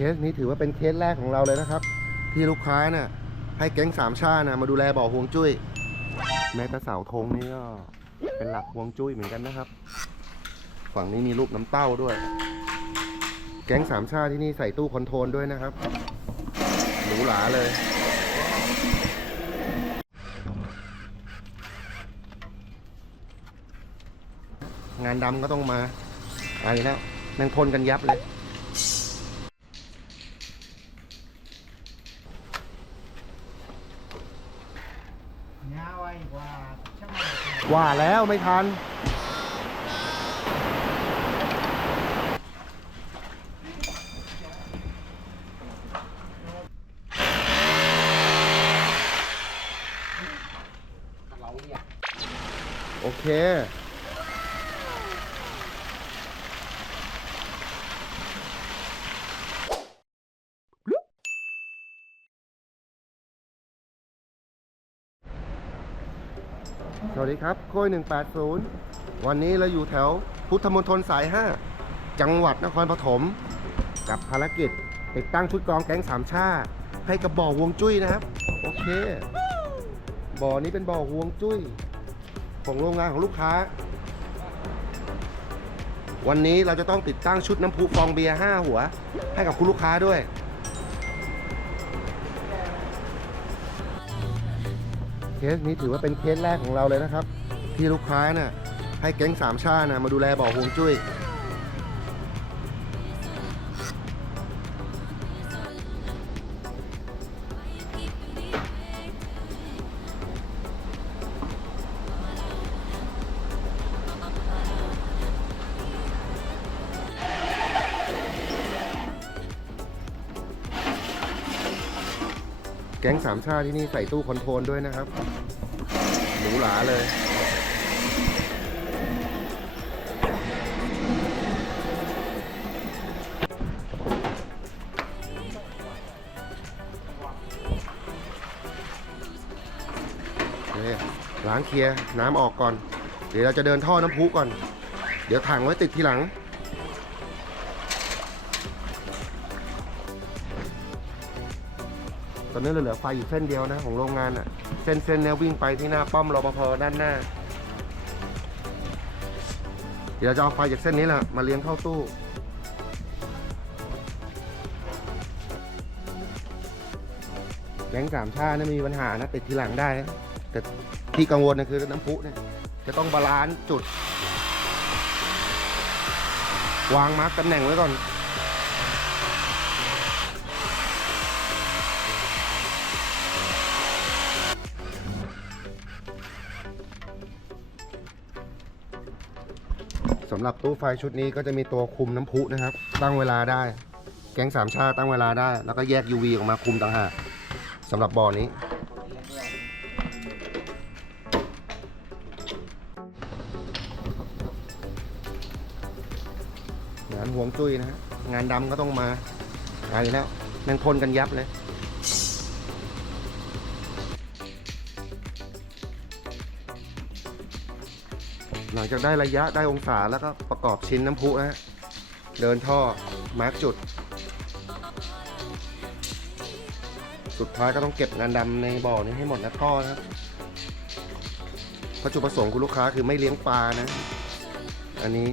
เคสนี้ถือว่าเป็นเคสแรกของเราเลยนะครับ ที่ลูกค้าน่ะให้แก๊งสามชาตินะมาดูแลบ่อฮวงจุ้ย แม้แต่เสาธงนี่ก็เป็นหลักฮวงจุ้ยเหมือนกันนะครับ ฝั่งนี้มีรูปน้ำเต้าด้วย แก๊งสามชาติที่นี่ใส่ตู้คอนโทรลด้วยนะครับหรูหราเลยงานดำก็ต้องมาไอ้แล้วแม่งพ่นกันยับเลย ว่าแล้วไม่ทัน โอเค สวัสดีครับโค้ย180 วันนี้เราอยู่แถวพุทธมณฑลสาย 5 จังหวัดนครปฐมกับภารกิจติดตั้งชุดกรองแก๊งสามชาให้กับบ่อวงจุ้ยนะครับ โอเค บ่อนี้เป็นบ่อวงจุ้ย ของโรงงานของลูกค้า วันนี้เราจะต้องติดตั้งชุดน้ำพุฟองเบียร์5หัว ให้กับคุณลูกค้าด้วย เคสนี้ถือว่าเป็นเคสแรกของเราเลยนะครับ ที่ลูกค้าน่ะให้แก๊งสามชาตินะมาดูแลบ่อฮวงจุ้ย แก๊งสามชาติที่นี่ใส่ตู้คอนโทรลด้วยนะครับ หรูหราเลย ล้างเคลียร์น้ำออกก่อน เดี๋ยวเราจะเดินท่อน้ำพุก่อน เดี๋ยวถังไว้ติดทีหลัง ตอนนี้เหลือไฟอยู่เส้นเดียวนะของโรงงานอะเส้นเส้นเนี้ยวิ่งไปที่หน้าป้อมรปภด้านหน้า เดี๋ยวจะเอาไฟจากเส้นนี้แหละมาเลี้ยงเข้าตู้แก๊งสามชาเนี่ยมีปัญหานะติดทีหลังได้ แต่ที่กังวลนะคือน้ำพุเนี่ยจะต้องบาลานซ์จุด วางมาร์กตำแหน่งไว้ก่อน สำหรับตู้ไฟชุดนี้ก็จะมีตัวคุมน้ำพุนะครับ ตั้งเวลาได้ แก๊งสามชาติตั้งเวลาได้ แล้วก็แยก UV ออกมาคุมต่างหากสำหรับบ่อนี้ งานห่วงจุ้ยนะฮะงานดำก็ต้องมาไอ้แล้วแม่งพ่นกันยับเลย หลังจากได้ระยะได้องศาแล้วก็ประกอบชิ้นน้ำพุนะฮะเดินท่อมาร์กจุด สุดท้ายก็ต้องเก็บงานดำในบ่อนี้ให้หมดนะท่อนะครับพระจุดประสงค์คุณลูกค้าคือไม่เลี้ยงปลานะ อันนี้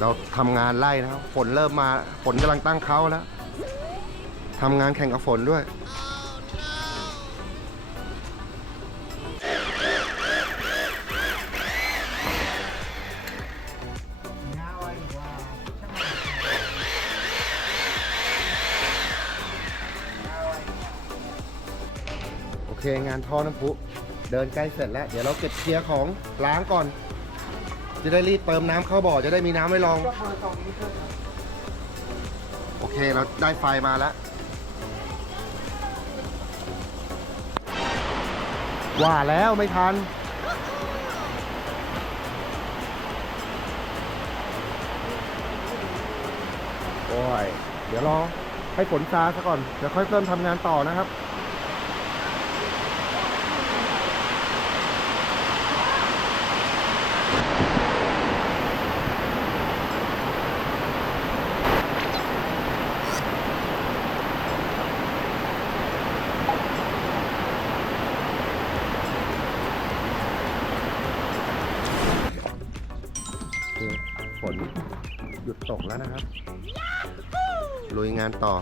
เราทำงานไล่นะครับฝนเริ่มมาฝนกำลังตั้งเขาแล้วทำงานแข่งกับฝนด้วย โอเคงานท่อน้ำพุ เดินใกล้เสร็จแล้ว เดี๋ยวเราเก็บเคลียร์ของล้างก่อน จะได้รีบเติมน้ำเข้าบ่อจะได้มีน้ำไว้รองโอเคเคเราได้ไฟมาแล้ว ว่าแล้วไม่ทัน โอ้ย เดี๋ยวรอให้ฝนซาซะก่อน เดี๋ยวค่อยเริ่มทำงานต่อนะครับ โอเคฝน หยุดตกแล้วนะครับลุยงานต่อ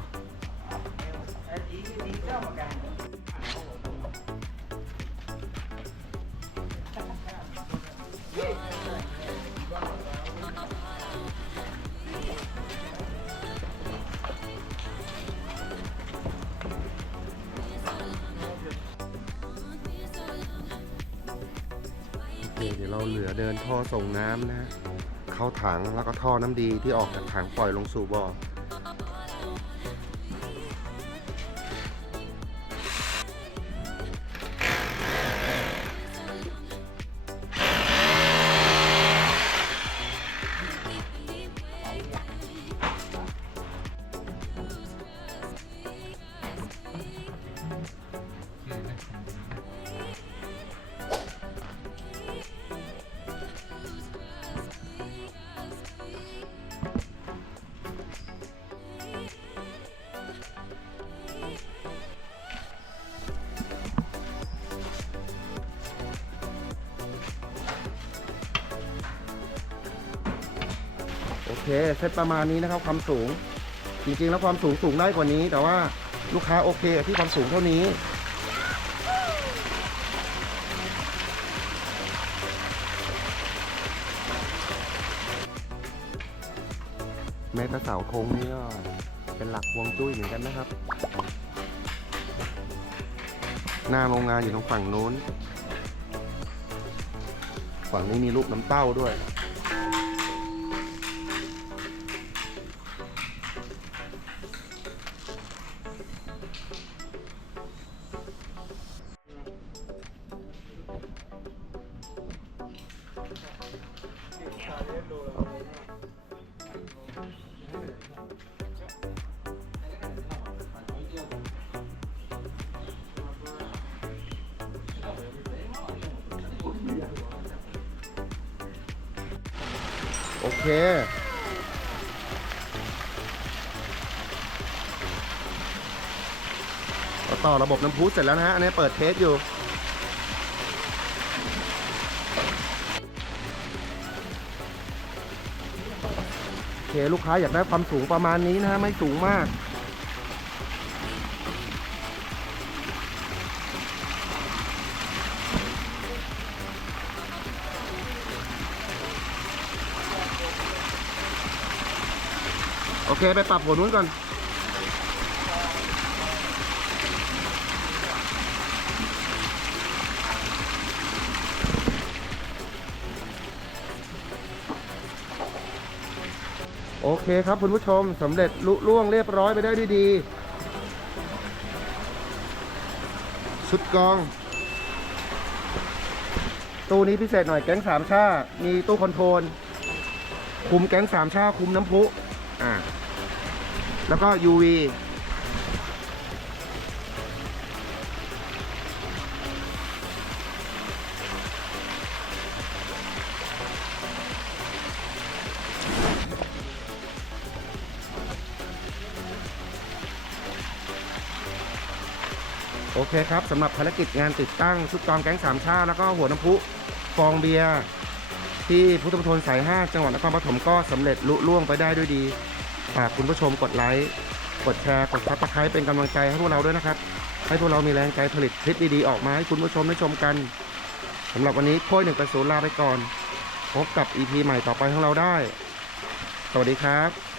โอเคเดี๋ยวเราเหลือเดินท่อส่งน้ำนะฮะ เข้าถังแล้วก็ท่อน้ำดีที่ออกจากถังปล่อยลงสู่บ่อ เคเซตประมาณนี้นะครับความสูง จริงๆ แล้วความสูงสูงได้กว่านี้ แต่ว่าลูกค้าโอเคที่ความสูงเท่านี้แม้แต่เสาธงนี่ก็เป็นหลักวงจุ้ยเหมือนกันนะครับ หน้าโรงงานอยู่ตรงฝั่งนู้น ฝั่งนี้มีรูปน้ำเต้าด้วย โอเค เราต่อระบบน้ำพุเสร็จแล้วนะฮะ อันนี้เปิดเทสอยู่ เคลูกค้าอยากได้ความสูงประมาณนี้นะฮะไม่สูงมาก โอเคไปปรับหัวนู้นก่อน โอเคครับคุณผู้ชมสำเร็จลุล่วงเรียบร้อยไปได้ด้วยดีชุดกอง ตู้นี้พิเศษหน่อยแก๊งสามชา มีตู้คอนโทรล คุมแก๊งสามชา คุมน้ำพุอ่าแล้วก็ UV โอเคครับสำหรับภารกิจงานติดตั้งชุดกองแก๊งสามชาติแล้วก็หัวน้ำพุฟองเบียร์ที่พุทธมณฑลสาย 5 จังหวัดนครปฐมก็สำเร็จลุล่วงไปได้ด้วยดีฝากคุณผู้ชมกดไลค์กดแชร์กดซับสไครป์เป็นกำลังใจให้พวกเราด้วยนะครับ ให้พวกเรามีแรงใจผลิตคลิปดีๆออกมาให้คุณผู้ชมได้ชมกันสำหรับวันนี้โค้ยหนึ่งไปศูนย์ลาไปก่อน พบกับ EP ใหม่ต่อไปของเราได้ สวัสดีครับ